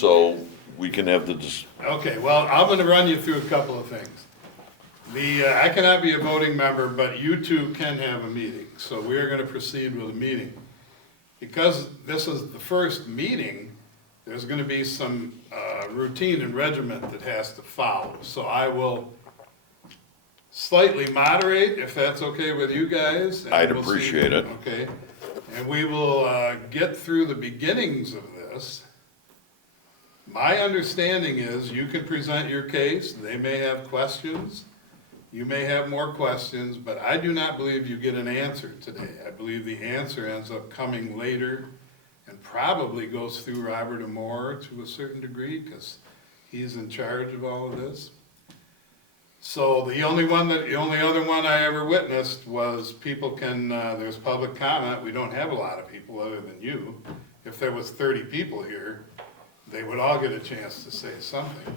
so we can have Okay, well, I'm gonna run you through a couple of things. I cannot be a voting member, but you two can have a meeting, so we're gonna proceed with a meeting. Because this is the first meeting, there's gonna be some routine and regiment that has to follow. So I will slightly moderate, if that's okay with you guys. and I'd we'll see- appreciate it. Okay, and we will get through the beginnings of this. My understanding is you can present your case, they may have questions, you may have more questions, but I do not believe you get an answer today. I believe the answer ends up coming later and probably goes through Robert Moore to a certain degree, because he's in charge of all of this. So the only other one I ever witnessed was people can, there's public comment, we don't have a lot of people other than you. If there was 30 people here, they would all get a chance to say something.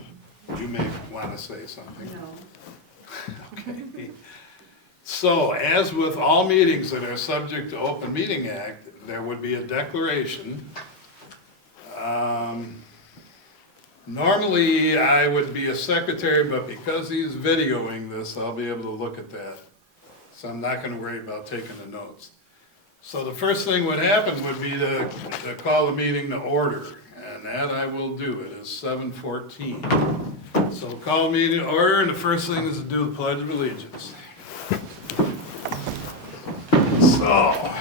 You may want to say something. No. Okay. So, as with all meetings that are subject to Open Meeting Act, there would be a declaration. Normally, I would be a secretary, but because he's videoing this, I'll be able to look at that. So I'm not gonna worry about taking the notes. So the first thing would happen would be to call the meeting to order, and that I will do. It is 7:14. So we'll call the meeting to order, and the first thing is to do the Pledge of Allegiance. So,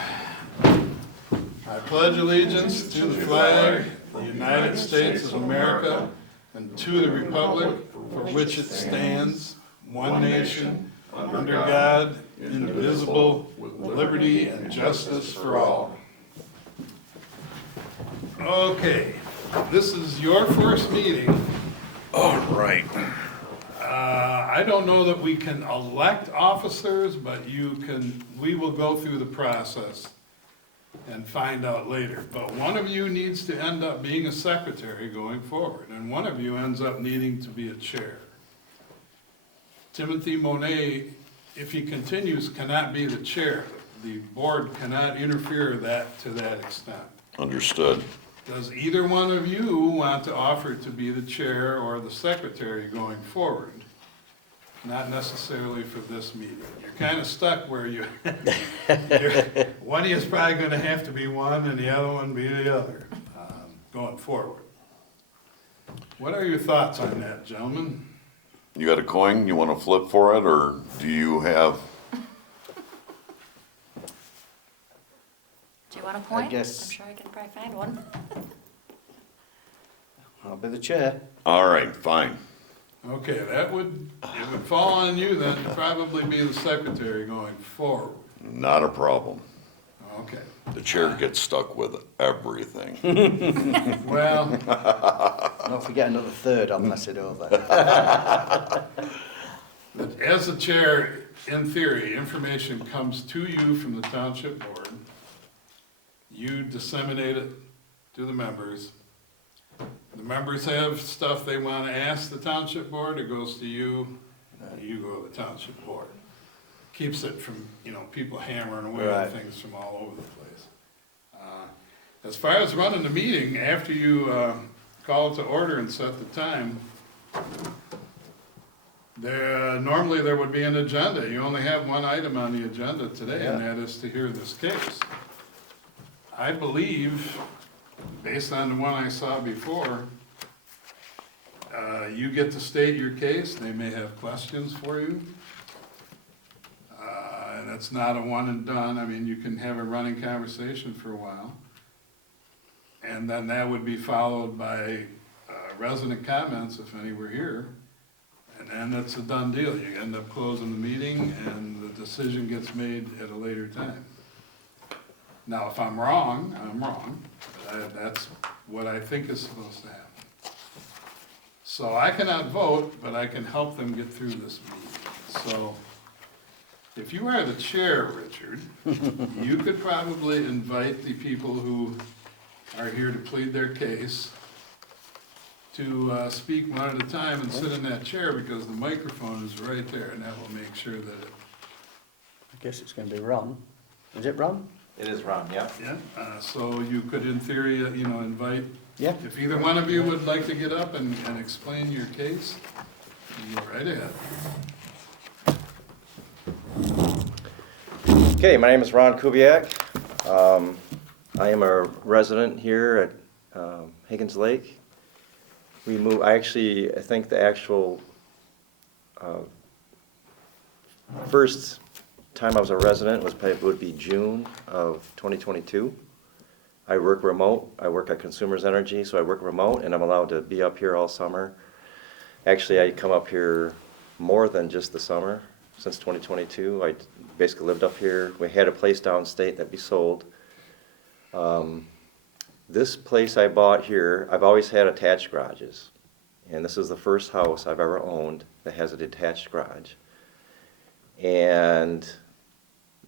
I pledge allegiance to the flag of the United States of America and to the republic for which it stands, one nation, under God, indivisible, with liberty and justice for all. Okay, this is your first meeting. All right. I don't know that we can elect officers, but we will go through the process and find out later. But one of you needs to end up being a secretary going forward, and one of you ends up needing to be a chair. Timothy Monet, if he continues, cannot be the chair. The board cannot interfere to that extent. Understood. Does either one of you want to offer to be the chair or the secretary going forward? Not necessarily for this meeting. You're kind of stuck where one of you is probably going to have to be one and the other one be the other going forward. What are your thoughts on that, gentlemen? You got a coin? You want to flip for it, or do you have? Do you want a point? guess- I'm sure I can probably find one. I'll be the chair. All right, fine. Okay, it would fall on you then to probably be the secretary going forward. Not a problem. Okay. The chair gets stuck with everything. Well, Don't forget another third, I'll pass it over. as the chair, in theory, information comes to you from the township board. You disseminate it to the members. The members have stuff they want to ask the township board, it goes to you, you go to the township board. Keeps it from, people hammering away Right. on things from all over the place. As far as running the meeting, after you call it to order and set the time, normally there would be an agenda. You only have one item on the agenda today, and that is to hear this case. I believe, based on the one I saw before, you get to state your case, they may have questions for you. And it's not a one and done, you can have a running conversation for a while. And then that would be followed by resident comments, if any were here. And then it's a done deal, you end up closing the meeting and the decision gets made at a later time. Now, if I'm wrong, I'm wrong. That's what I think is supposed to happen. So I cannot vote, but I can help them get through this meeting. So if you are the chair, Richard, you could probably invite the people who are here to plead their case to speak one at a time and sit in that chair, because the microphone is right there, and that will make sure that I guess it's going to be Ron. Is it Ron? It is Ron, yeah. so you could, in theory, invite Yeah. If either one of you would like to get up and explain your case, you go right ahead. Okay, my name is Ron Kubiak. I am a resident here at Higgins Lake. I think the actual first time I was a resident would be June of 2022. I work remote. I work at Consumers Energy, so I work remote, and I'm allowed to be up here all summer. Actually, I come up here more than just the summer. Since 2022, I basically lived up here. We had a place downstate that we sold. This place I bought here, I've always had attached garages. And this is the first house I've ever owned that has a detached garage. And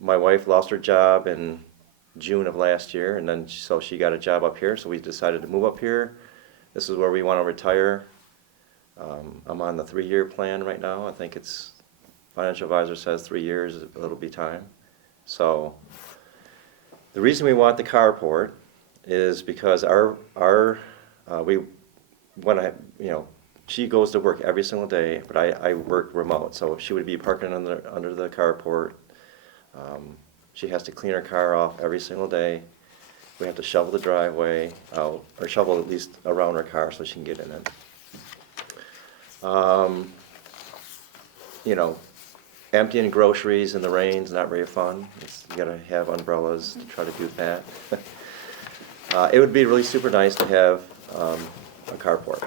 my wife lost her job in June of last year, and then so she got a job up here, so we decided to move up here. This is where we want to retire. I'm on the 3-year plan right now. I think financial advisor says 3 years, it'll be time. So the reason we want the carport is because she goes to work every single day, but I work remote, so she would be parking under the carport. She has to clean her car off every single day. We have to shovel the driveway out, or shovel at least around her car so she can get in it. Emptying groceries in the rain's not very fun. You gotta have umbrellas to try to do that. It would be really super nice to have a carport.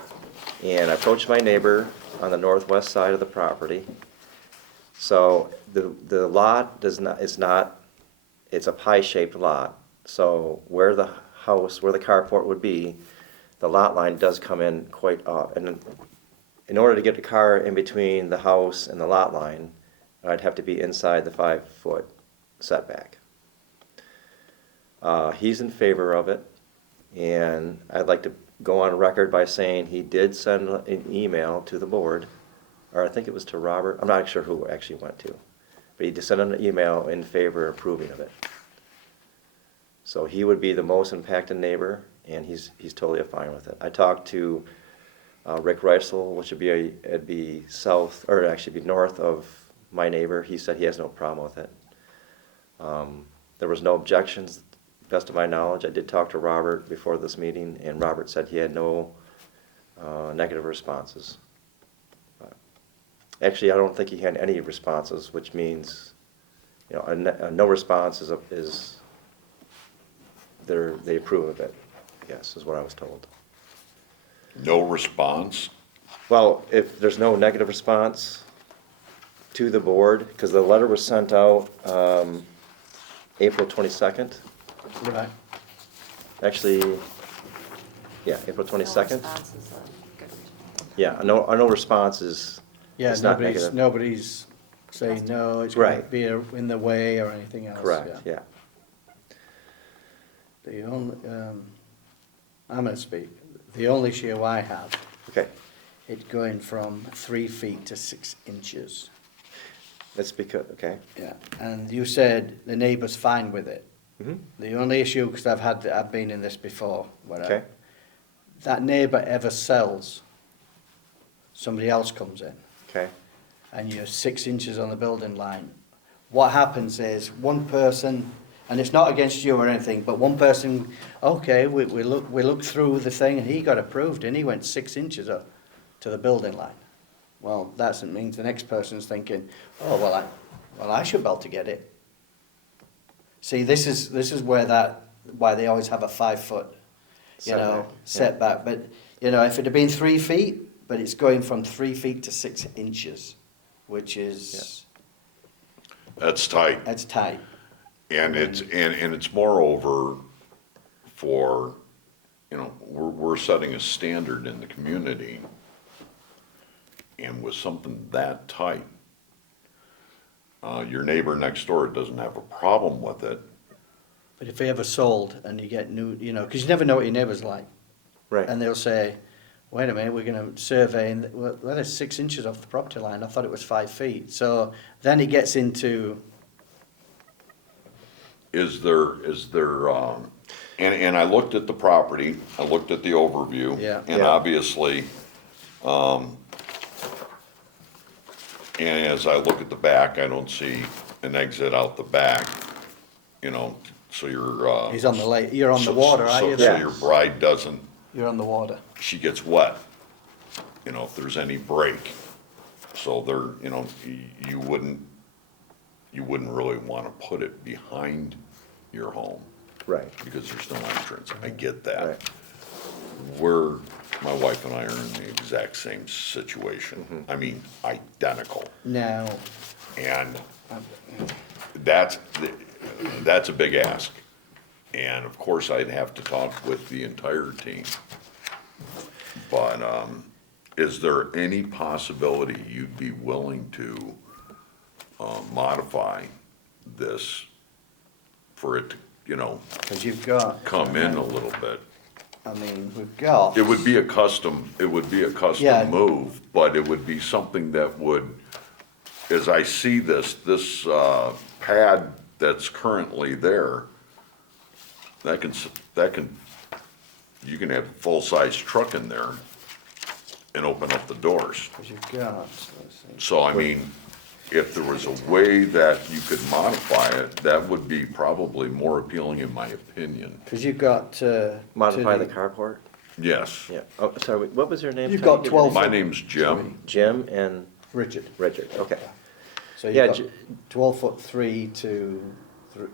And I approached my neighbor on the northwest side of the property. So the lot it's a pie-shaped lot. So where the carport would be, the lot line does come in quite off. And in order to get the car in between the house and the lot line, I'd have to be inside the 5-foot setback. He's in favor of it, and I'd like to go on record by saying he did send an email to the board, or I think it was to Robert. I'm not sure who it actually went to, but he just sent an email in favor of approving of it. So he would be the most impacted neighbor, and he's totally fine with it. I talked to Rick Reisel, which would be south, or actually be north of my neighbor. He said he has no problem with it. There was no objections, best of my knowledge. I did talk to Robert before this meeting, and Robert said he had no negative responses. Actually, I don't think he had any responses, which means, a no response is they approve of it, I guess, is what I was told. No response? Well, if there's no negative response to the board, because the letter was sent out April 22nd. Right. Actually, yeah, April 22nd. No response is a good response. Yeah, no response is, Yeah, it's not negative. nobody's saying no, it's going to Right. be in the way or anything else. Correct, yeah. The only, I'm going to speak. The only issue I have, Okay, it's going from 3 feet to 6 inches. that's because, okay. Yeah, and you said the neighbour's fine with it. Mhm. The only issue, because I've been in this before, where Okay. that neighbour ever sells, somebody else comes in, Okay, and you're 6 inches on the building line. What happens is one person, and it's not against you or anything, but one person, okay, we look through the thing, and he got approved, and he went 6 inches up to the building line. Well, that means the next person's thinking, oh, well, I should be able to get it. See, this is why they always have a 5-foot, Setback, yeah. setback. But, if it had been 3 feet, but it's going from 3 feet to 6 inches, which is, That's tight. that's tight. And it's moreover for, we're setting a standard in the community. And with something that tight, your neighbor next door doesn't have a problem with it. But if they ever sold and you get new, because you never know what your neighbour's like. right. And they'll say, wait a minute, we're going to survey, and well, that's 6 inches off the property line. I thought it was 5 feet. So then it gets into, Is there, And I looked at the property, I looked at the overview. Yeah. And Yeah. obviously, and as I look at the back, I don't see an exit out the back, you know, so you're, He's on the lake, you're on the so- water, aren't so- you? So Yeah. your bride doesn't, You're on the water. she gets wet, you know, if there's any break. So there, you know, you wouldn't really wanna put it behind your home Right, because there's no entrance. I get that. right. My wife and I are in the exact same situation. I mean, identical. Now, And that's a big ask. And of course, I'd have to talk with the entire team. But, is there any possibility you'd be willing to, modify this for it to, you know, because you've got. come in a little bit? I mean, we've got. It would be a custom Yeah. move, but it would be something that would, as I see this pad that's currently there, you can have a full-size truck in there and open up the doors. Because you've got, let's see. So I mean, if there was a way that you could modify it, that would be probably more appealing in my opinion. Because you've got, Modify to the carport? Yes. Yeah. Oh, sorry, what was your name? You've Tony? got Give your 12 name. My name's Jim. Jim and Richard. Richard, okay. So Yeah, you've got 12 foot 3 to,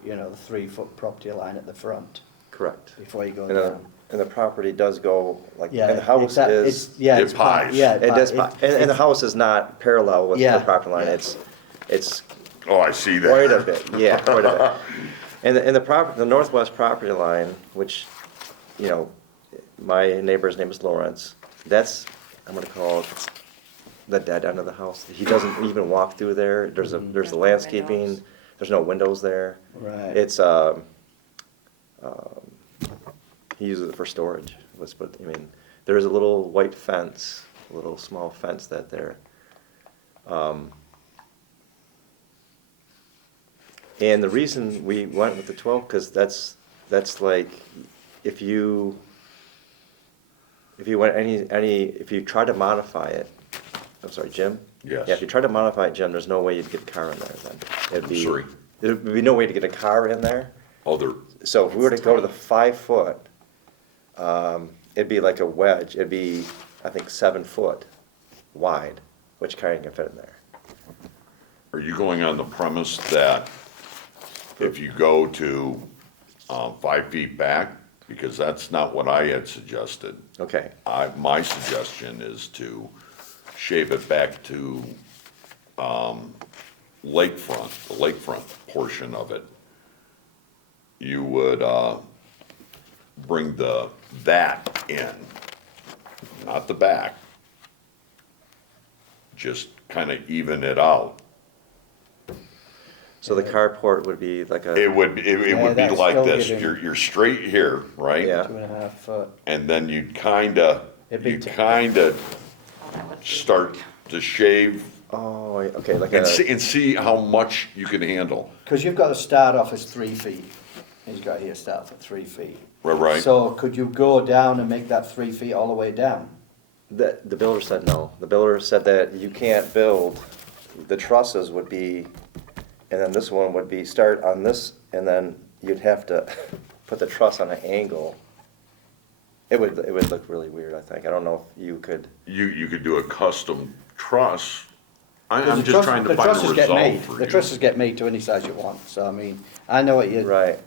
you know, the 3 foot property line at the front Correct. before you go And down. the property does go, like, Yeah. and the house it's- is, yeah, It it's part- pies. Yeah. it does, it- and the house is not parallel with Yeah, the property line, yeah. it's Oh, I see quite a that. bit, yeah, quite a bit. And the northwest property line, which, you know, my neighbor's name is Lawrence, that's, I'm gonna call it the dead end of the house. He doesn't even walk through there, there's the There's no landscaping, windows. there's no windows there. Right. It's, he uses it for storage, but, I mean, there is a little white fence, a little small fence that there. And the reason we went with the 12, because that's like, if you went if you try to modify it, I'm sorry, Jim? Yes. Yeah, if you try to modify it, Jim, there's no way you'd get a car in there then. It'd be- Sorry. There'd be no way to get a car in there. Oh, there, So if we were to go to the 5 foot, it'd be like a wedge, it'd be, I think, 7 foot wide, which car can fit in there. are you going on the premise that if you go to, 5 feet back? Because that's not what I had suggested. Okay, My suggestion is to shave it back to, lakefront, the lakefront portion of it. You would, bring that in, not the back. Just kinda even it out. so the carport would be like a, It would be that's like still this, giving- you're straight here, right? Yeah. 2.5 foot. And then you'd It'd be you'd t- kinda Oh, that would be- start to shave oh, okay, like and a, see how much you can handle, Because you've got to start off as 3 feet. He's got here start off at 3 feet. right? So could you go down and make that 3 feet all the way down? the builder said no. The builder said that you can't build, the trusses would be, and then this one would be, start on this, and then you'd have to put the truss on an angle. It would look really weird, I think. I don't know if you could, You could do a custom truss. I'm The just truss- trying to the find a trusses get result made. for The you. trusses get made to any size you want, so I mean, I know what you. right.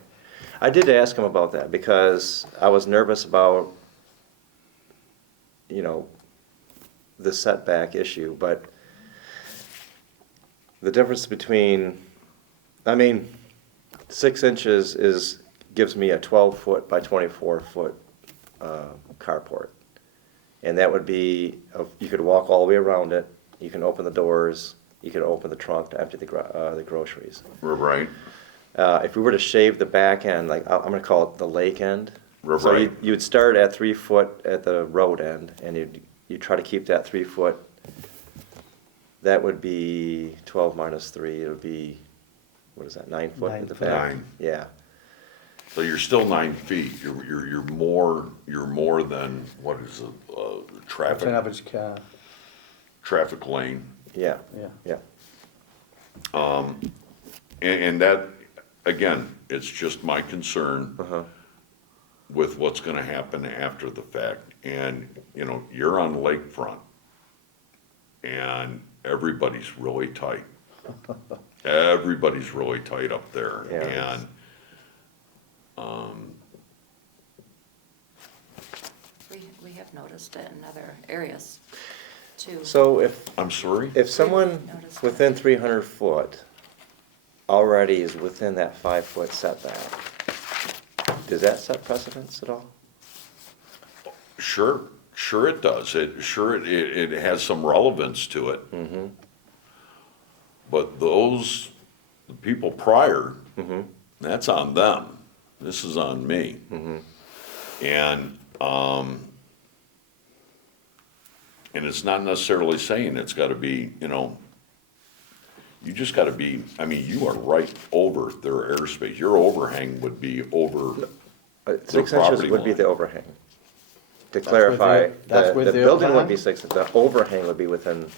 I did ask him about that, because I was nervous about, you know, the setback issue, but the difference between, I mean, 6 inches gives me a 12-foot by 24-foot carport. And that would be, you could walk all the way around it, you can open the doors, you can open the trunk to empty the groceries. Right, If we were to shave the back end, like, I'm gonna call it the lake end. So Right. you'd start at 3 foot at the road end, and you'd try to keep that 3 foot. That would be 12 minus 3, it would be, what is that, 9 foot 9 at the foot. back? 9. Yeah. So you're still 9 feet, you're more than, what is it, It's an traffic, average car, traffic lane. Yeah, yeah. yeah. And that, again, it's just my concern Uh-huh. with what's gonna happen after the fact. And, you know, you're on lakefront, and everybody's really tight. Everybody's really tight up there, Yeah, it is. and, We have noticed it in other areas too. So if, I'm sorry? if someone Noticed within 300 foot already is within that 5-foot setback, does that set precedence at all? Sure, sure it does. It has some relevance to it. Mm-hmm. But the people prior, Mm-hmm. that's on them. This is on me. Mm-hmm. And it's not necessarily saying it's gotta be, you know, you just gotta be, I mean, you are right over their airspace. Your overhang would be over, 6 inches property would be line. the overhang. To with clarify, that's the with the the building would overhang? be 6, the overhang would be within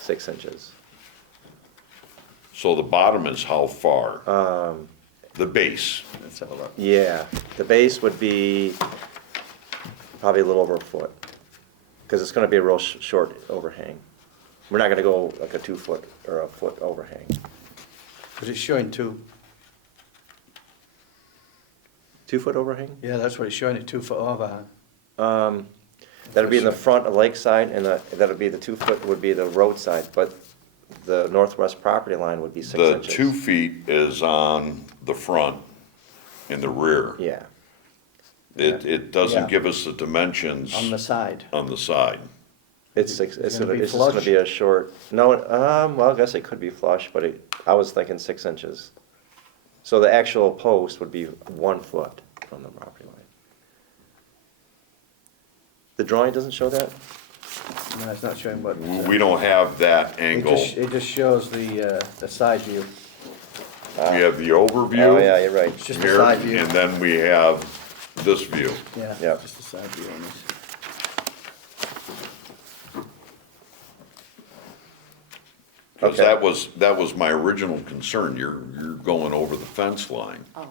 6 inches. so the bottom is how far? Um, The base. Let's have a look. Yeah, the base would be probably a little over a foot, because it's gonna be a real short overhang. We're not gonna go like a 2-foot or a foot overhang. Because it's showing 2, 2-foot overhang? yeah, that's what it's showing, a 2-foot overhang. That'll be in the front of Lakeside, and that'll be the 2-foot would be the roadside, but the northwest property line would be 6 The inches. 2 feet is on the front and the rear. Yeah, It doesn't Yeah. give us the dimensions On the side. on the side. it's 6, it's gonna gonna, be it's just gonna flush? be a short, no, well, I guess it could be flush, but I was thinking 6 inches. So the actual post would be 1 foot from the property line. The drawing doesn't show that? No, it's not showing what. We don't have that It angle. it just shows the side view. We have the overview. Oh, yeah, you're right. It's just a here, side view. and then we have this view. Yeah, Yeah. just a side view on this. Because Okay. that was my original concern. You're going over the fence line. Oh, no.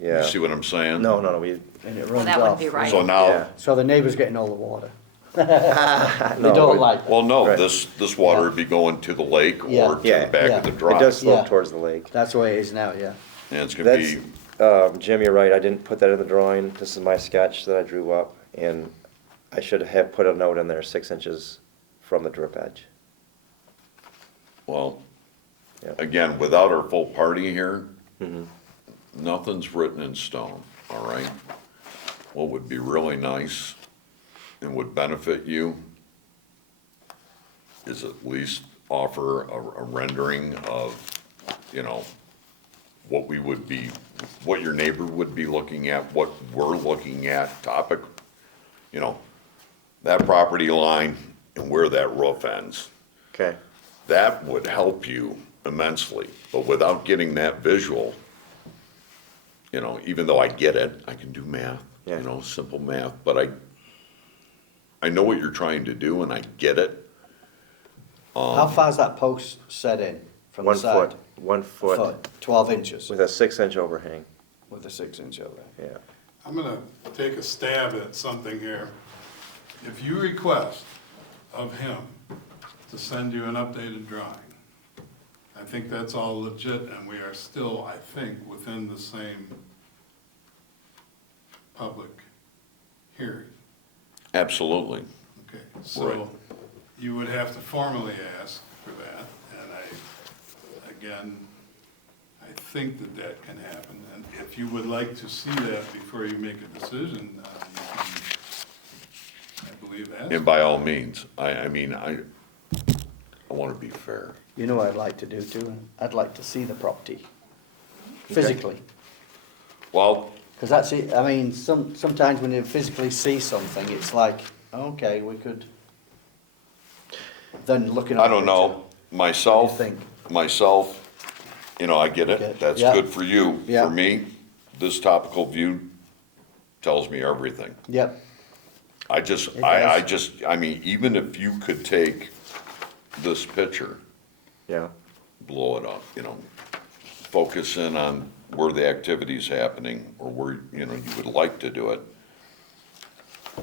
Yeah. You see what I'm saying? No, we, And it Well, runs that wouldn't off. be right. So Yeah. now, So the neighbor's getting all the water. They No, don't we- like that. well, no, Right. this water would be going to the lake Yeah. or to Yeah. the back Yeah. of the it drive. does slope Yeah. towards the lake. That's the way it is now, yeah. And it's gonna That's, be, Jim, you're right, I didn't put that in the drawing, this is my sketch that I drew up, and I should have put a note in there, 6 inches from the drip edge. well, Yeah. again, without our full party here, Mhm. nothing's written in stone, all right? What would be really nice and would benefit you is at least offer a rendering of, you know, what we would be, what your neighbor would be looking at, what we're looking at, topic, you know, that property line and where that roof ends. Okay, That would help you immensely, but without getting that visual, you know, even though I get it, I can do math, Yeah. you know, simple math, but I know what you're trying to do and I get it. How far's that post set in from the 1 side? foot, 1 foot 12 inches with a 6-inch overhang, with a 6-inch over. yeah. I'm gonna take a stab at something here. If you request of him to send you an updated drawing, I think that's all legit, and we are still, I think, within the same public hearing. Absolutely. Okay, Right. so you would have to formally ask for that, and again, I think that can happen. And if you would like to see that before you make a decision, you can, I believe, ask. And by all means, I mean, I wanna be fair. You know what I'd like to do too? I'd like to see the property physically. Well, Because that's it, I mean, sometimes when you physically see something, it's like, okay, we could, then looking at. I don't know, myself, What do you myself, you know, I get Okay, it, that's yeah. good for you. Yeah. For me, this topical view tells me everything. Yep, I mean, even if you could take this picture, Yeah, blow it up, focus in on where the activity's happening, or where, you would like to do it,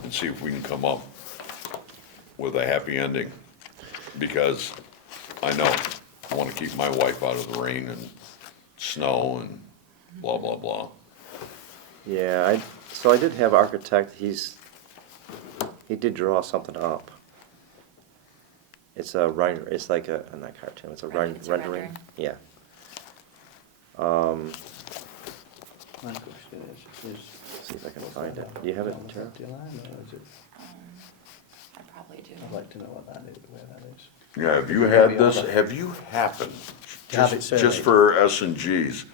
and see if we can come up with a happy ending. Because I know, I wanna keep my wife out of the rain and snow and blah, blah, blah. yeah, so I did have architect, he did draw something up. It's a render, it's like a, not cartoon, it's a It's a rendering, rendering. yeah. my question is, See if I can find it. Do you have it, Tara? property line, or is it, I probably do. I'd like to know what that is, where that is. Yeah, have you happened, To have it just surveyed. for S and Gs,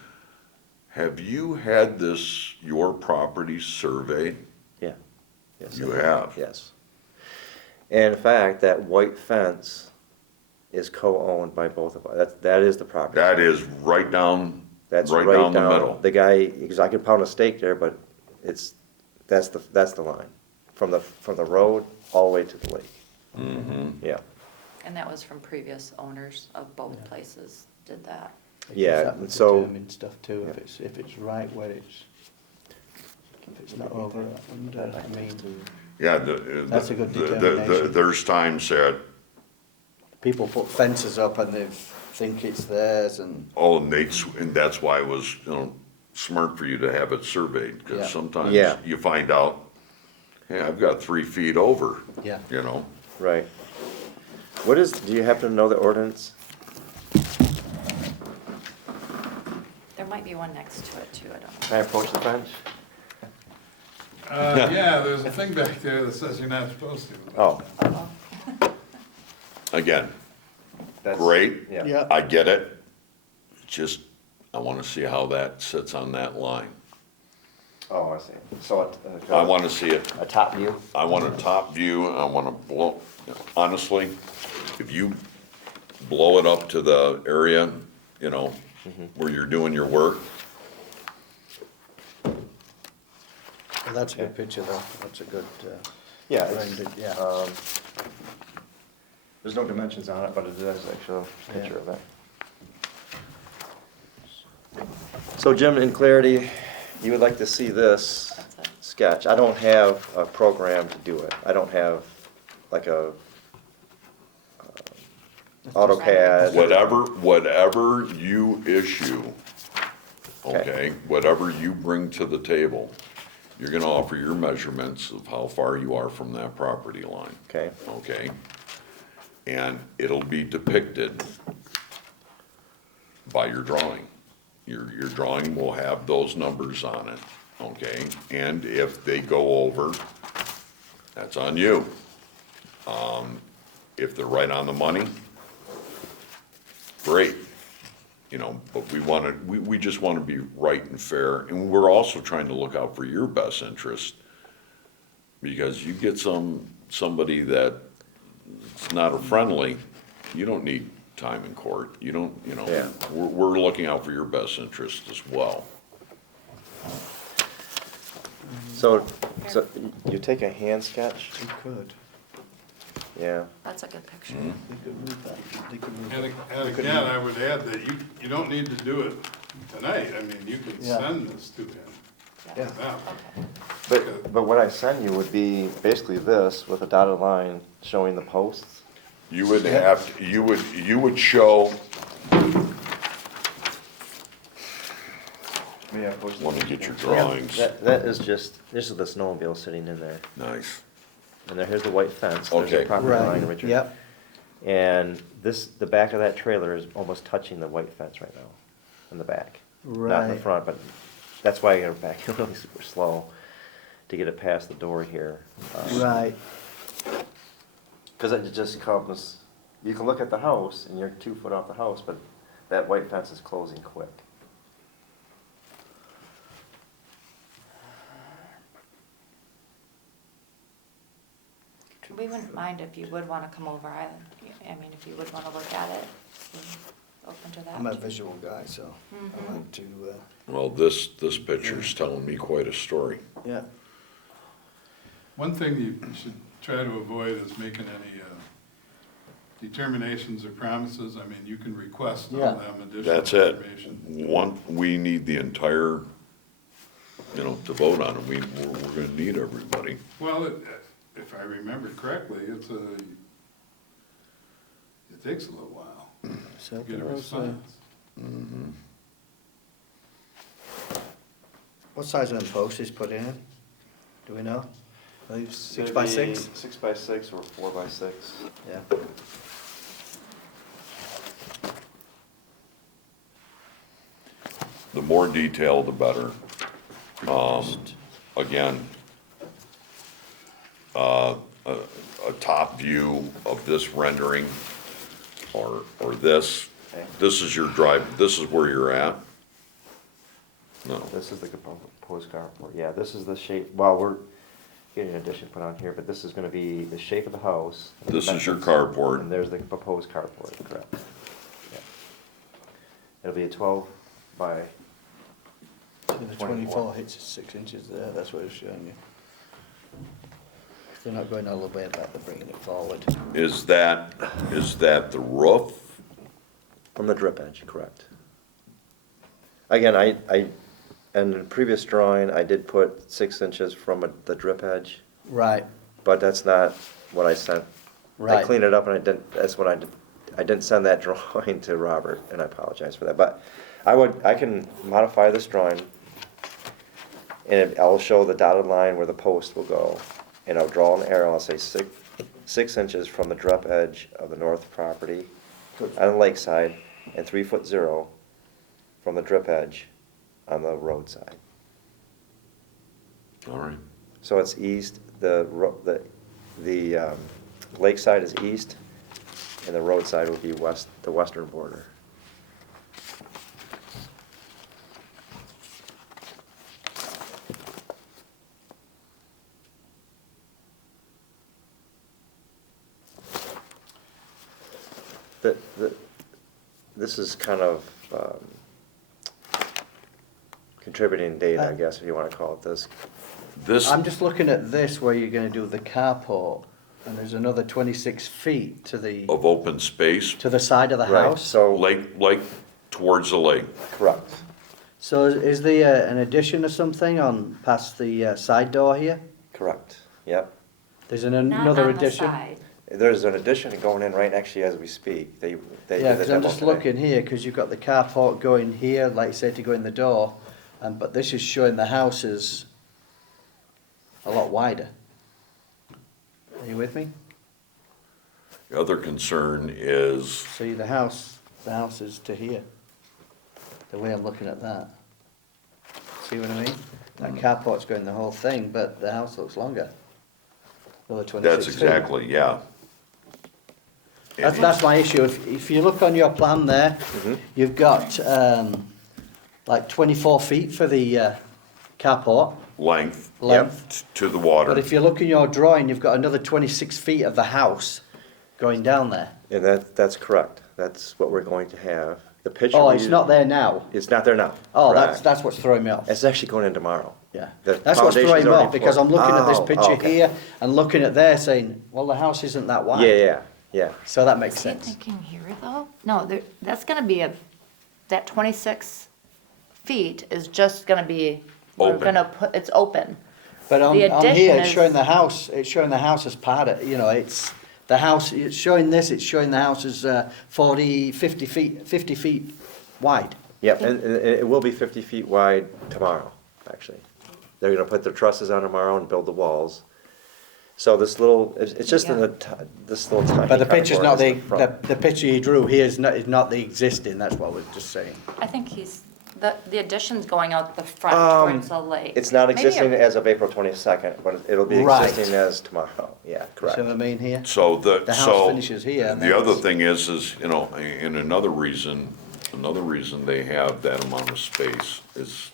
have you had this, your property surveyed? Yeah. Yes, You I did. have? Yes. And in fact, that white fence is co-owned by both of us. That is the property. That is right down, That's right down the middle. The guy, because I could pound a stake there, but that's the line. From the road all the way to the lake. Mm-hmm. Yeah. And that was from previous owners of both places did that. Because Yeah, that would so- determine stuff too, if it's right where if it's not over, under, I mean, Yeah, That's a good determination. there's times that, people put fences up and they think it's theirs and, and that's why it was, smart for you to have it surveyed, Yeah. because sometimes Yeah. you find out, hey, I've got 3 feet over, yeah. Right. Do you happen to know the ordinance? There might be one next to it too, I don't know. Can I approach the bench? Yeah, there's a thing back there that says you're not supposed to. Oh. Again, That's- great. Yeah. Yeah. I get it, just, I wanna see how that sits on that line. Oh, I see. So I wanna see it, a top view? I want a top view, I wanna blow, honestly, if you blow it up to the area, where you're doing your work, Well, that's a good picture though, that's a good, Yeah. rendered, yeah. There's no dimensions on it, but it is actually a picture of it. So Jim, in clarity, you would like to see this That's it. sketch. I don't have a program to do it. I don't have like a AutoCAD. whatever you issue, Okay. okay, whatever you bring to the table, you're gonna offer your measurements of how far you are from that property line, Okay, okay? And it'll be depicted by your drawing. Your drawing will have those numbers on it, okay? And if they go over, that's on you. If they're right on the money, great. But we just wanna be right and fair, and we're also trying to look out for your best interest. Because you get somebody that's not a friendly, you don't need time in court, you don't, Yeah. we're looking out for your best interest as well. so you take a hand sketch? You could, Yeah, That's a good picture. Mm-hmm. they could move that, they could move And it. and again, I would add that you don't need to do it tonight. I mean, you could Yeah. send this to him. Yeah. Now, Okay. but what I send you would be basically this with a dotted line showing the posts. You would have, you would show, Yeah. let me get your drawings, That is this is the snowmobile sitting in there. nice. And here's the white fence, there's the Okay. property line, Right, Richard. yep, And the back of that trailer is almost touching the white fence right now, in the back. Not in the Right. front, but that's why I got it back really super slow to get it past the door here. right, Because it just comes, you can look at the house and you're 2 foot off the house, but that white fence is closing quick. We wouldn't mind if you would wanna come over, I mean, if you would wanna look at it. open to that. I'm a visual guy, so I like to, Well, this picture's telling me quite a story. yeah. One thing you should try to avoid is making any determinations or promises. I mean, you can request of Yeah. them additional That's it. information. We need the entire, to vote on it. We're gonna need everybody. Well, if I remember correctly, it takes a little while So to get a response. what size of them posts is put in? Do we know? Are they 6 by 6? 6 by 6 or 4 by 6. Yeah. The more detail, the better. Again, a top view of this rendering or this. Okay. This is your drive, this is where you're at? No. This is the proposed carport. Yeah, this is the shape, well, we're getting an addition put on here, but this is gonna be the shape of the house. and the This is your dimensions, carport. And there's the proposed carport, correct. Yeah. It'll be a 12 by, So the 24. 24 hits 6 inches there, that's what it's showing you. They're not going all the way back, they're bringing it forward. Is that the roof? from the drip edge, correct. Again, in the previous drawing, I did put 6 inches from the drip edge, Right, but that's not what I sent. I right. cleaned it up and that's what I didn't send that drawing to Robert, and I apologize for that, but I can modify this drawing, and I'll show the dotted line where the post will go, and I'll draw an arrow, I'll say 6 inches from the drip edge of the north property on the lakeside, and 3'0" from the drip edge on the roadside. All right. So it's east, the lakeside is east, and the roadside will be west, the western border. This is kind of contributing data, I guess, if you want to call it this. This, I'm just looking at this where you're gonna do the carport, and there's another 26 feet to the open space, side of the Right, house. so, lake towards the lake. correct. So is there an addition or something on past the side door here? Correct, yep. There's Not another on the addition? side. There's an addition going in right actually as we speak. They Yeah, did because the I'm demo just today. looking here, because you've got the carport going here, like you say, to go in the door, but this is showing the house is a lot wider. Are you with me? The other concern is, See, the house is to here, the way I'm looking at that. See what I mean? That carport's going the whole thing, but the house looks longer. Another 26 that's feet. exactly, yeah. That's my issue. If you look on your plan there, you've got like 24 feet for the carport. Length Length. to the water. But if you look in your drawing, you've got another 26 feet of the house going down there. And that's correct. That's what we're going to have. The picture. Oh, we it's did- not there now. It's not there now. Oh, Correct. that's what's throwing me off. It's actually going in tomorrow. Yeah, The that's what's foundation's throwing me already off, because I'm poured. looking at this Oh, picture okay. here and looking at there saying, well, the house isn't that wide. Yeah. So that makes Is he sense. thinking here, though? No, that's gonna be that 26 feet is just gonna be, we're Open. gonna put, it's open. But on The here, addition it's is- showing the house, it's showing the house as part of, it's the house, it's showing the house as 50 feet wide. Yep, and it will be 50 feet wide tomorrow, actually. They're gonna put their trusses on tomorrow and build the walls. So this little, it's just in this little tiny. But the picture's not carport is the front. the picture you drew here is not the existing, that's what we're just saying. I think the addition's going out the front towards the lake. It's not Maybe existing a- as of April 22nd, but it'll be Right. existing as tomorrow. Yeah, correct. See what I mean here? So The house so finishes here, and The then other it's- thing is, and another reason they have that amount of space is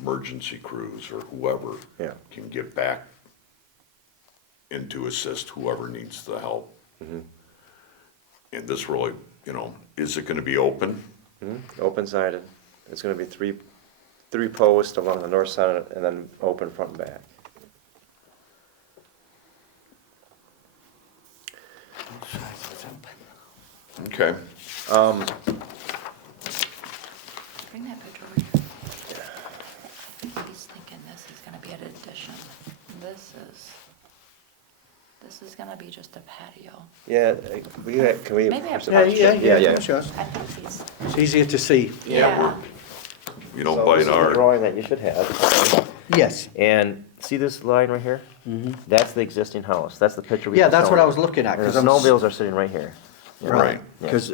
emergency crews or whoever Yeah. can get back in to assist whoever needs the help. and this really, is it gonna be open? Open sided. It's gonna be three posts along the north side and then open front and back. Okay, Bring that picture over here. He's thinking this is gonna be an addition. This is gonna be just a patio. Yeah, can we? Maybe I- Yeah. Sure. I think he's, It's easier to see. yeah. you don't So bite this is the hard. drawing that you should have. Yes. And see this line right here? That's the existing house. That's the picture we. Yeah, just that's what showed. I was looking at, And the 'cause I'm snowmobiles are sitting right here. Right. Yeah. Because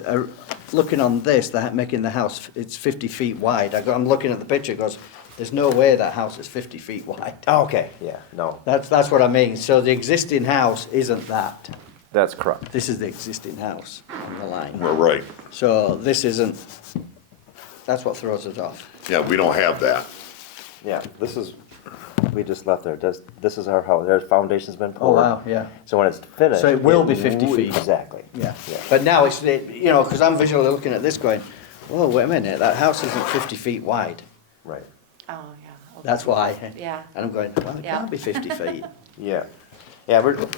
looking on this, making the house, it's 50 feet wide. I'm looking at the picture, goes, there's no way that house is 50 feet wide. Oh, okay, yeah, no, That's what I mean. So the existing house isn't that. that's correct. This is the existing house on the line. We're right. So this isn't, that's what throws us off. Yeah, we don't have that. Yeah, this is, we just left there. This is our house. Their foundation's been Oh, poured. wow, yeah. So when it's finished. So it will be 50 will- feet. Exactly. Yeah. Yeah. But now it's, because I'm visually looking at this going, whoa, wait a minute, that house isn't 50 feet wide. Right, Oh, yeah. Okay. That's why. Yeah. And I'm going, well, it Yeah. can't be 50 feet. yeah. Yeah, we're making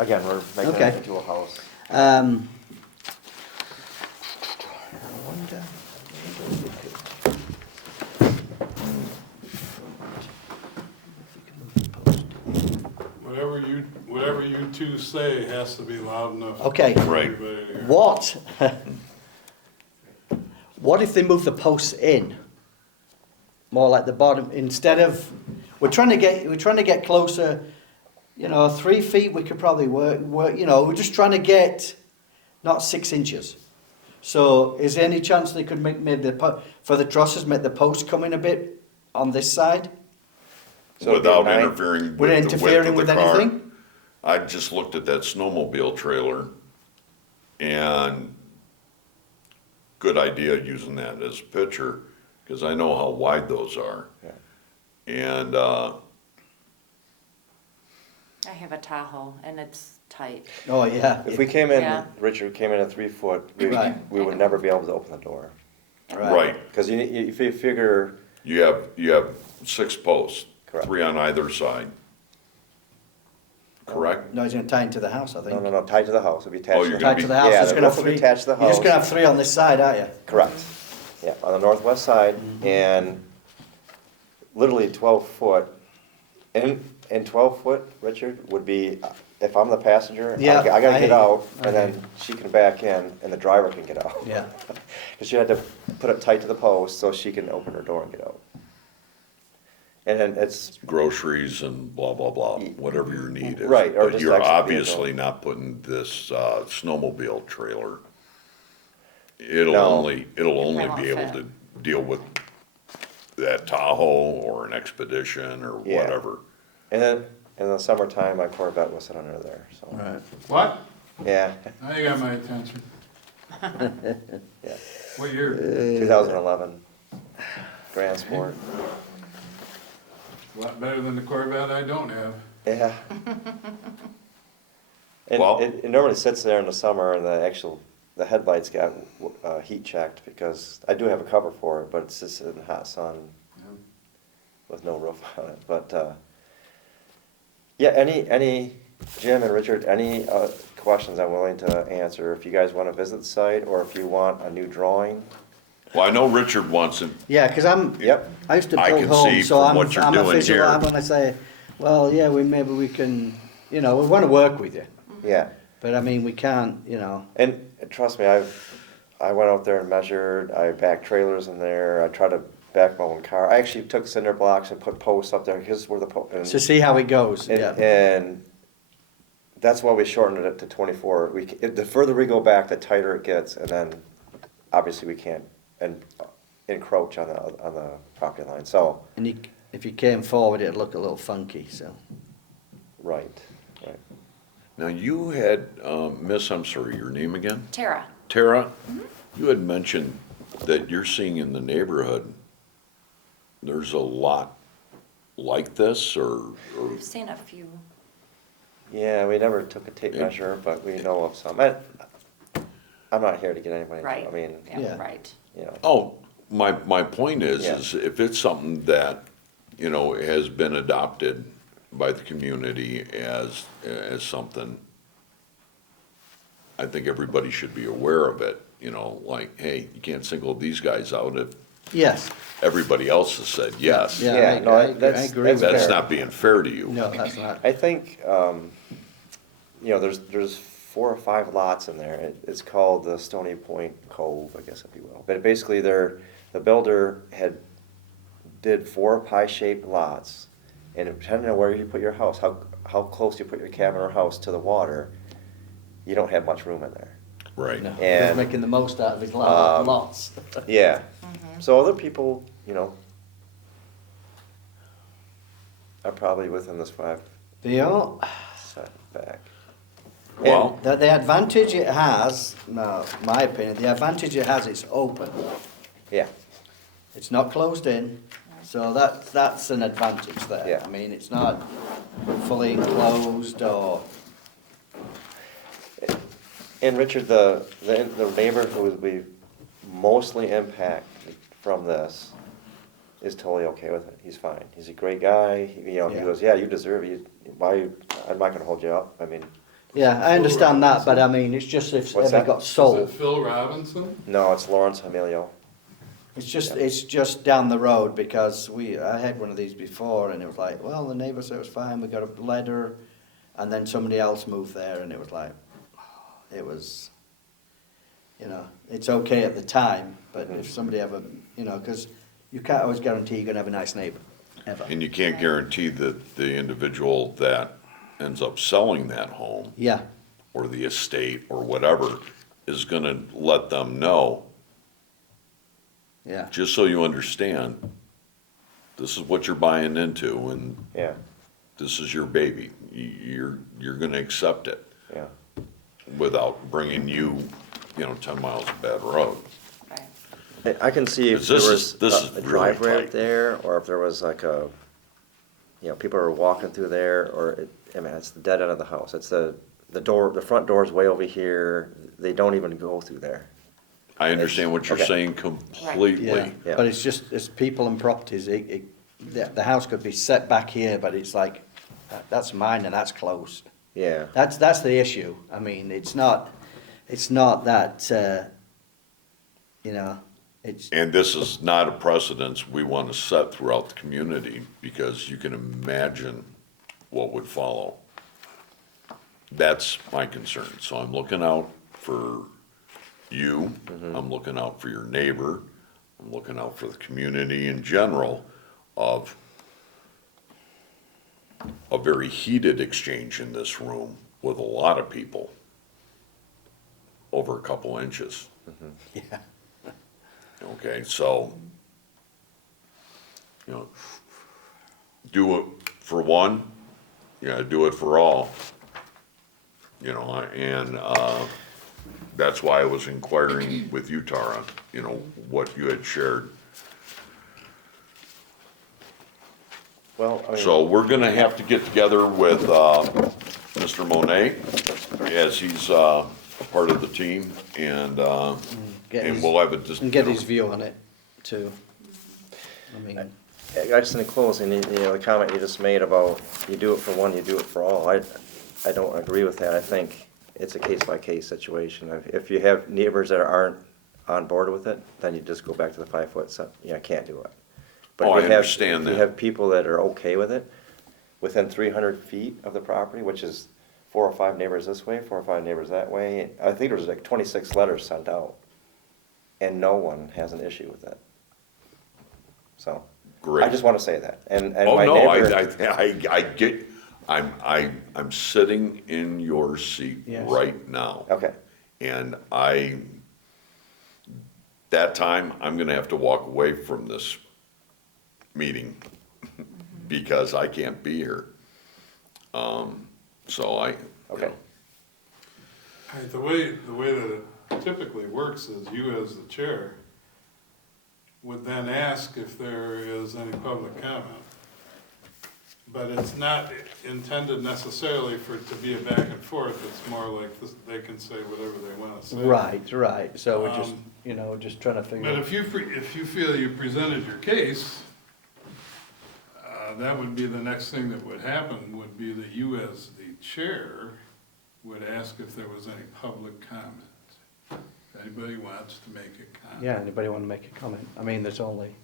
Okay. it into a house. I wonder. Whatever you two say has to be loud enough. Okay. for Right. everybody to hear. What if they move the posts in? More like the bottom, instead of, we're trying to get closer, 3 feet, we could probably work, we're just trying to get, not 6 inches. So is there any chance they could make for the trusses, make the post come in a bit on this side? So it'd be Without 9 interfering Would with it the width interfering of the with car. anything? I just looked at that snowmobile trailer, and good idea using that as a picture, because I know how wide those are. Yeah. And, I have a Tahoe and it's tight. Oh, yeah. If we came in, Yeah. Richard came in at 3 foot, Right. we would never be able to open the door. right, Because if you figure, you have 6 posts, Correct. 3 on either side. Correct? No, he's gonna tie into the house, I think. no, tied to the house, it'd be attached. Oh, to you're the- gonna Tied to the house, Yeah, he's the gonna have roof will be 3. attached to the You're just gonna house. have 3 on this side, aren't you? Correct. Yeah, on the northwest side, and literally 12 foot. And 12 foot, Richard, would be, if I'm the passenger, Yeah, I gotta I get hear you. out, I and hear then she can back in, and the driver can get out. Yeah. Because you had to put it tight to the post so she can open her door and get out. And then it's, Groceries and blah, blah, blah, whatever your need is. Right, or But just you're extra obviously not putting this snowmobile trailer. It'll No. only be won't able fit. to deal with that Tahoe or an Expedition or Yeah. whatever. and then in the summertime, my Corvette will sit under there, so, Right. What? yeah, Now you got my attention. yeah. What year? 2011, Grand Sport, A lot better than the Corvette I don't have. yeah. And Well- it normally sits there in the summer, and the headlights got heat checked, because I do have a cover for it, but it's just in the hot sun with no roof on it, but, yeah, any, Jim and Richard, any questions I'm willing to answer, if you guys want to visit the site, or if you want a new drawing. Well, I know Richard wants it, Yeah, because Yep. I used to I build can homes, see so from I'm what you're a doing visual, here. I'm gonna say, well, yeah, maybe we can, we wanna work with you, Yeah, but I mean, we can't, and trust me, I went out there and measured, I backed trailers in there, I tried to back my own car. I actually took cinder blocks and put posts up there, here's where the to see how it goes, and, yeah. and that's why we shortened it to 24. The further we go back, the tighter it gets, and then obviously we can't encroach on the property line, so, And if you came forward, it'd look a little funky, so. right. now you had, Miss, I'm sorry, your name again? Tara, Tara, you had mentioned that you're seeing in the neighborhood, there's a lot like this, or I've seen a few. Yeah, we never took a tape measure, but we know of some. I'm not here to get anybody, Right, I mean, yeah, Yeah. right. you know, Oh, my point is Yeah. if it's something that, you know, has been adopted by the community as something, I think everybody should be aware of it, you know, like, hey, you can't single these guys out if Yes, everybody else has said yes. yeah, Yeah, no, I that's- agree with That's fair. not being fair to you. No, that's not. I think, you know, there's 4 or 5 lots in there. It's called the Stony Point Cove, I guess, if you will. But basically, the builder did 4 pie-shaped lots, and depending on where you put your house, how close you put your cabin or house to the water, you don't have much room in there. Right. No, And, he's making the most out of his lots. Yeah. So other people, you know, are probably within this 5 They are. setback. Well, The advantage it has, no, my opinion, the advantage it has, it's open. Yeah, It's not closed in, so that's an advantage there. Yeah. I mean, it's not fully enclosed or, and Richard, the neighbor who would be mostly impacted from this is totally okay with it. He's fine. He's a great guy. He Yeah. goes, yeah, you deserve it. I'm not gonna hold you up. I mean, yeah, I understand that, but I mean, it's just if What's ever that? got Is it sold. Phil Robinson? no, it's Lawrence Emilio. It's just down the road because I had one of these before and it was like, well, the neighbor said it was fine, we got a letter, and then somebody else moved there and it was like, it was, you know, it's okay at the time, but if somebody ever, you know, because you can't always guarantee you're gonna have a nice neighbor, ever. and you can't guarantee that the individual that ends up selling that home Yeah, or the estate or whatever is gonna let them know, yeah, just so you understand, this is what you're buying into and Yeah, this is your baby. You're gonna accept it yeah. without bringing you, 10 miles of bad road. Right. I can see if there This was is a really driveway tight. right there, or if there was like people are walking through there, I mean, it's the dead end of the house. It's the front door is way over here. They don't even go through there. I understand what you're Okay. saying yeah, completely. Yeah. but it's people and properties, the house could be set back here, but it's like, that's mine and that's closed. Yeah, That's the issue. I mean, it's not that, you know, it's, And this is not a precedence we want to set throughout the community because you can imagine what would follow. That's my concern. So I'm looking out for you, I'm looking out for your neighbor, I'm looking out for the community in general of a very heated exchange in this room with a lot of people over a couple inches. yeah. Okay, so, do it for one, you gotta do it for all. And that's why I was inquiring with you, Tara, what you had shared. well, I mean. So we're gonna have to get together with Mr. Monet, as he's a part of the team, and Get his- we'll have And get his view on it too. I mean, I guess in closing, the comment you just made about you do it for one, you do it for all, I don't agree with that. I think it's a case-by-case situation. If you have neighbors that aren't on board with it, then you just go back to the 5-foot set, can't do it. But Oh, if you I have- understand If that. you have people that are okay with it, within 300 feet of the property, which is 4 or 5 neighbors this way, 4 or 5 neighbors that way, I think there was like 26 letters sent out, and no one has an issue with it. So, Great. I just want to say that, and Oh, my no, neighbor. I get, I'm sitting in your seat Yes. right now. Okay, And that time, I'm gonna have to walk away from this meeting because I can't be here. So okay, Right, the way that it typically works is you as the chair would then ask if there is any public comment. but it's not intended necessarily for it to be a back and forth, it's more like this, they can say whatever they wanna say. Right, so we're just, Um, just trying to figure But out. if you feel you presented your case, that would be the next thing that would happen, would be that you as the chair would ask if there was any public comment. If anybody wants to make a comment. Yeah, anybody want to make a comment? I mean, there's only,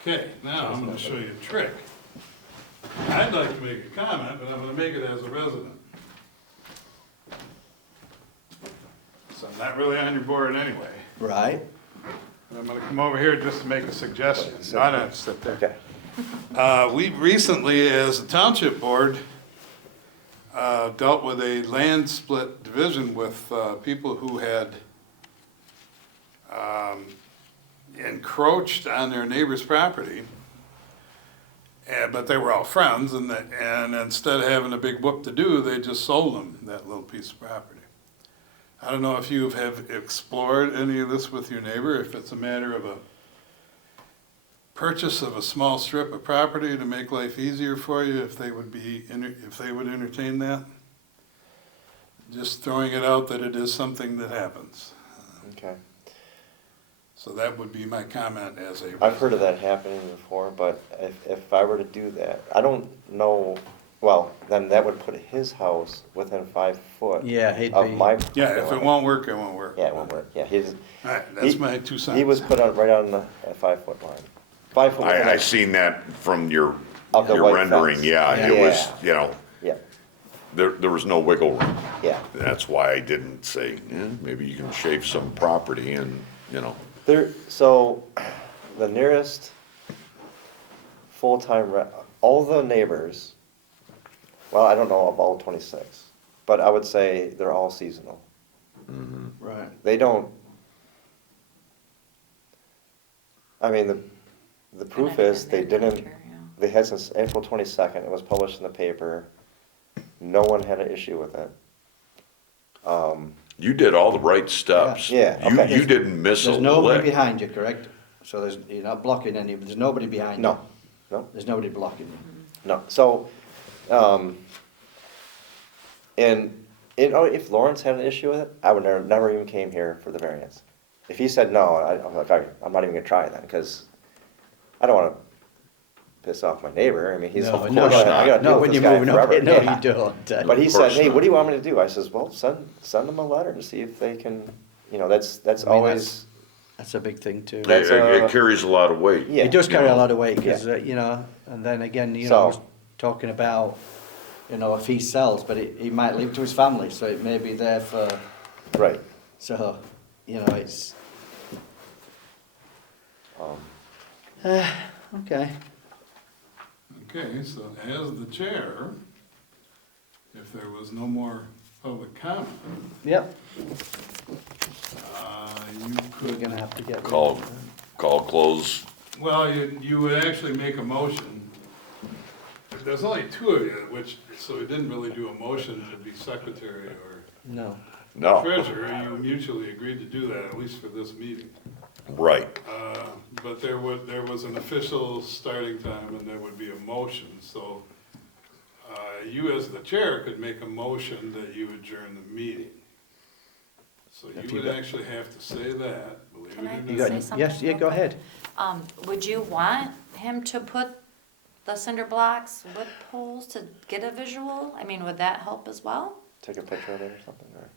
Okay, now I'm gonna show you a trick. I'd like to make a comment, but I'm gonna make it as a resident. So I'm not really on your board anyway. right? But I'm gonna come over here just to make a suggestion. No, no, sit there. Okay. We recently, as a township board, dealt with a land split division with people who had encroached on their neighbor's property. But they were all friends, and instead of having a big whoop to do, they just sold them that little piece of property. I don't know if you have explored any of this with your neighbor, if it's a matter of a purchase of a small strip of property to make life easier for you, if they would entertain that. Just throwing it out that it is something that happens. Okay. So that would be my comment as a. I've heard of that happening before, but if I were to do that, I don't know, well, then that would put his house within 5 foot Yeah, he'd of be- my. Yeah, if it won't work, it won't work. Yeah, it won't work, yeah, he's. All right, that's he- my 2 cents. He was put on, right on the 5 foot line. 5 foot. I seen that from your Of the white rendering, fence. yeah, it Yeah. was, Yeah, there was no wiggle room. yeah. That's why I didn't say, maybe you can shave some property and, So, the nearest full-time, all the neighbors, well, I don't know of all 26, but I would say they're all seasonal. Right. They don't, I mean, the proof is, they didn't, they had since April 22nd, it was published in the paper, no one had an issue with it. you did all the right steps. Yeah, okay. You didn't miss a There's nobody lick. behind you, correct? So you're not blocking any, there's nobody behind you? No, no. There's nobody blocking you? No, so, and, if Lawrence had an issue with it, I would never even came here for the variance. If he said no, I'm like, all right, I'm not even gonna try then, because I don't wanna piss off my neighbor, I mean, he's. No, of no, course, I gotta no, deal with when this you're guy moving forever. up, no, Yeah. you don't. But he Of said, course hey, not. what do you want me to do? I says, well, send them a letter and see if they can, that's I mean, always, That's a big thing too. That's, It carries a lot of weight. yeah. It does carry you a know. lot of weight, because, Yeah. and then again, So- I was talking about, if he sells, but he might leave it to his family, so it may be there for, Right. so, it's, okay. Okay, so as the chair, if there was no more public comment, Yep, you we're could, gonna have to get. Call close. well, you would actually make a motion. There's only 2 of you, so we didn't really do a motion to be secretary or No, No, treasurer. You mutually agreed to do that, at least for this meeting. right. But there was an official starting time and there would be a motion, so you as the chair could make a motion that you adjourn the meeting. So If you you would got- actually have to say that, believe it Can I or you not. got, Say something yes, yeah, real go quick? ahead. Would you want him to put the cinder blocks with poles to get a visual? I mean, would that help as well? Take a picture of it or something, or?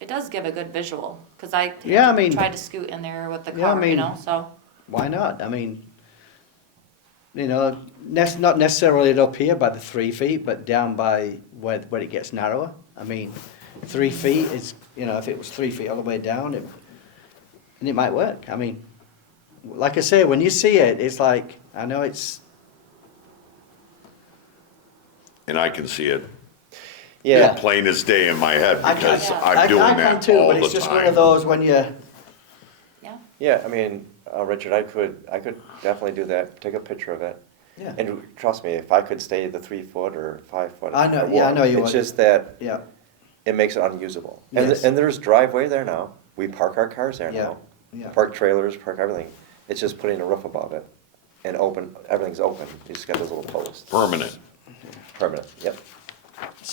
It does give a good visual, cause I Yeah, I mean- tried to scoot in there with the Yeah, I car, mean- so. Why not? I mean, not necessarily up here by the 3 feet, but down by where it gets narrower. I mean, 3 feet is, if it was 3 feet all the way down, and it might work. I mean, like I say, when you see it, it's like, I know it's, And I can see it Yeah, plain as day in my head I because can- I'm doing I can that too, all but the it's just one of time. those when you, Yeah, yeah, I mean, Richard, I could definitely do that, take a picture of it. yeah, And trust me, if I could stay the 3 foot or 5 foot. I know- yeah, I know you It's would. just that yeah, it makes it unusable. And, Yes. and there's driveway there now. We park our cars there Yeah, now. yeah. Park trailers, park everything. It's just putting a roof above it. and open, everything's open, you just got those little posts. Permanent, Permanent, yep.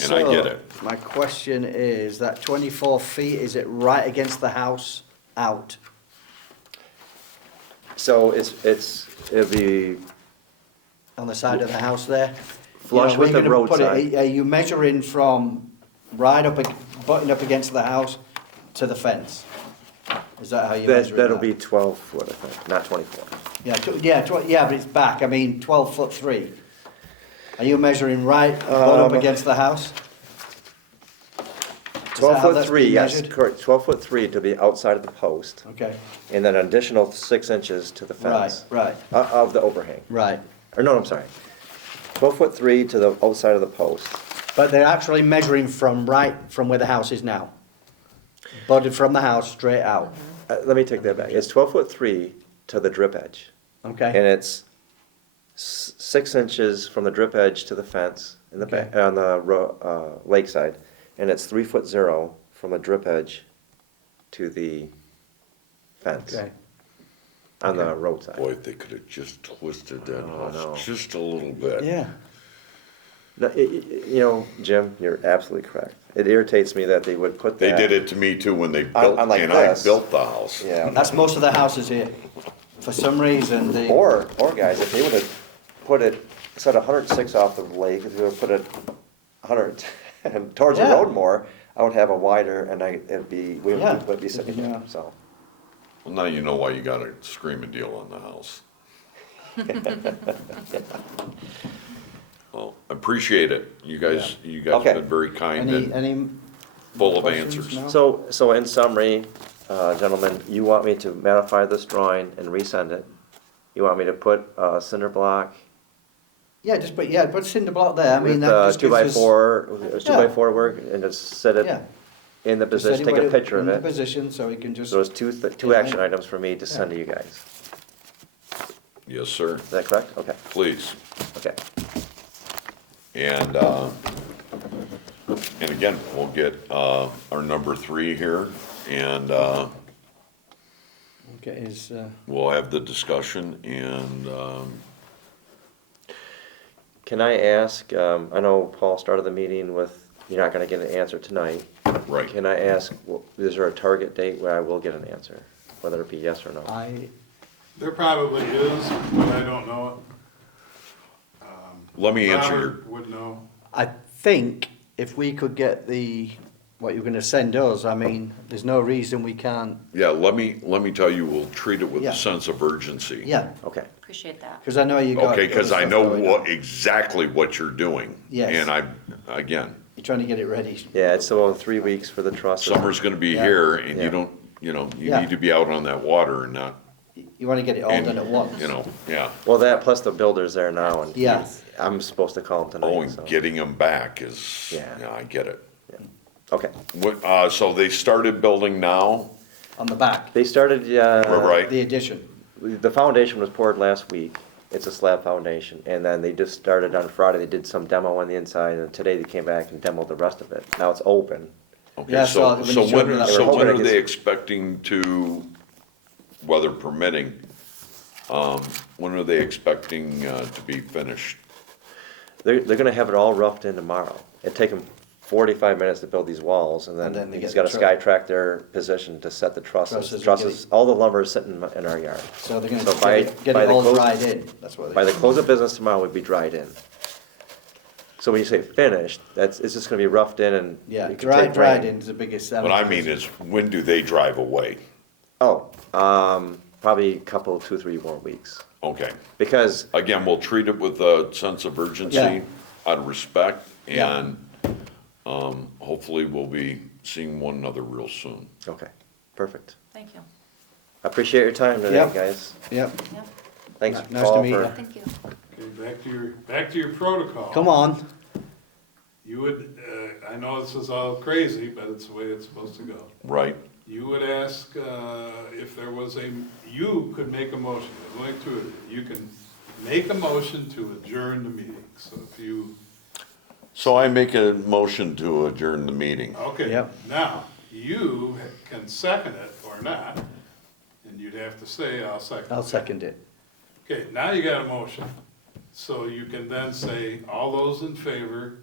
and I get it. So, my question is, that 24 feet, is it right against the house, out? So it'd be On the side of the house there? Flush You know, with where the you gonna put it? roadside. Are you measuring from right up, butting up against the house to the fence? Is that how you measure it? that'll now? be 12 foot, I think, not 24. Yeah, but it's back, I mean, 12'3". Are you measuring right, butt up against the house? Is that how 12 foot that's 3, being yes, measured? correct, 12 foot 3 to be outside of the post, Okay, and then an additional 6 inches to the right, fence. right, Of the overhang. right. Or no, I'm sorry. 12 foot 3 to the outside of the post. But they're actually measuring from where the house is now. Butted from the house straight out, Let me take that back. It's 12 foot 3 to the drip edge. And okay? it's 6 inches from the drip edge to the fence in the back, Okay. on the lakeside. And it's 3'0" from the drip edge to the fence Okay. on the roadside. Boy, if they could have just twisted that Oh, no. house just a little bit. Yeah, No, you know, Jim, you're absolutely correct. It irritates me that they would put They that. did it to me too when they built, unlike and I this. built the house. Yeah. that's most of the houses here. For some reason, the, Or guys, if they would have put it, instead of 106 off the lake, if they would have put it 110 towards the Yeah. road more, I would have a wider, and we Yeah. would be sitting Yeah. here, so. Well, now you know why you got a screaming deal on the house. Well, appreciate it. You guys Okay. have been very kind any, and any full of questions answers. now? So in summary, gentlemen, you want me to modify this drawing and resend it? You want me to put cinder block Yeah, put cinder block there, I mean, with that just two gives by us. four, two by Yeah. four work, and just set Yeah. it in the Just set position, take a anybody picture of in the it. position, so we can just, So it's two Yeah. action items for me to send to you guys. Yes, sir. Is that correct? Okay, Please. okay. And again, we'll get, our number 3 here and, get his, we'll have the discussion and, Can I ask, I know Paul started the meeting with, you're not gonna get an answer tonight. right. Can I ask, is there a target date where I will get an answer, whether it be yes or no? There probably is, but I don't know it. Let me answer your, Robert would know. I think if we could get what you're gonna send us, I mean, there's no reason we can't, yeah, let me tell you, we'll treat it with Yeah. a sense of urgency. yeah, Okay, Appreciate that. because I know you got. Okay, because other I stuff know going on. exactly what you're doing. Yes. And again, You're trying to get it ready. yeah, it's about 3 weeks for the trusses. summer's gonna be Yeah. here and Yeah. you don't, you Yeah. need to be out on that water and not, You wanna get it all and, done at once. yeah. Well, that plus the builder's there now, and Yeah. I'm supposed to call him Oh, tonight, and so. getting them back is, Yeah. yeah, I get it. Okay, So they started building now, On the back, they started, right? the addition. the foundation was poured last week. It's a slab foundation, and then they just started on Friday, they did some demo on the inside, and today they came back and demoed the rest of it. Now it's open. Okay, Yeah, so when you showed me that- so when We're are hoping it they gets- expecting to, weather permitting, when are they expecting, to be finished? They're gonna have it all roughed in tomorrow. It'd take them 45 minutes to build these walls, and And then then they he's get got the a Skytrack there positioned to set the Trusses trusses. are Trusses, all the lumber is sitting in our yard. So they're gonna So by- get by it the all close- dried in, that's what By they. the close of business tomorrow, we'd be dried in. So when you say finished, it's just gonna be roughed in and. Yeah, it could take dried rain. in is the biggest. What I mean is, when do they drive away? Oh, probably a couple, 2, 3 more weeks. Okay, Because, again, we'll treat it with a sense of Yeah. urgency, out of respect, Yeah. and, hopefully we'll be seeing one another real soon. okay, perfect. Thank you. I appreciate your time today, Yep. guys. Yep, Yeah, Thanks, Nice to Paul, meet for. you. thank you. Okay, back to your protocol. come on, You would, I know this is all crazy, but it's the way it's supposed to go. Right? You would ask if there was you could make a motion, there's only 2 of you. You can make a motion to adjourn the meeting. So if you, So I make a motion to adjourn the meeting. okay, Yep. now, you can second it or not, and you'd have to say, I'll second it. I'll second it. Okay, now you got a motion. So you can then say, all those in favor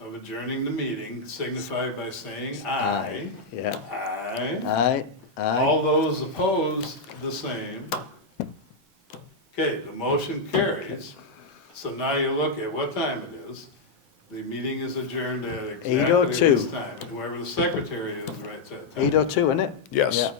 of adjourning the meeting signify by saying aye. Yeah. Aye. Aye, aye. All those opposed, the same. Okay, the motion carries. So now you look at what time it is. The meeting is adjourned at exactly 8:02. this time. Whoever the secretary is writes that time. 8:02, isn't it? Yes. Yeah.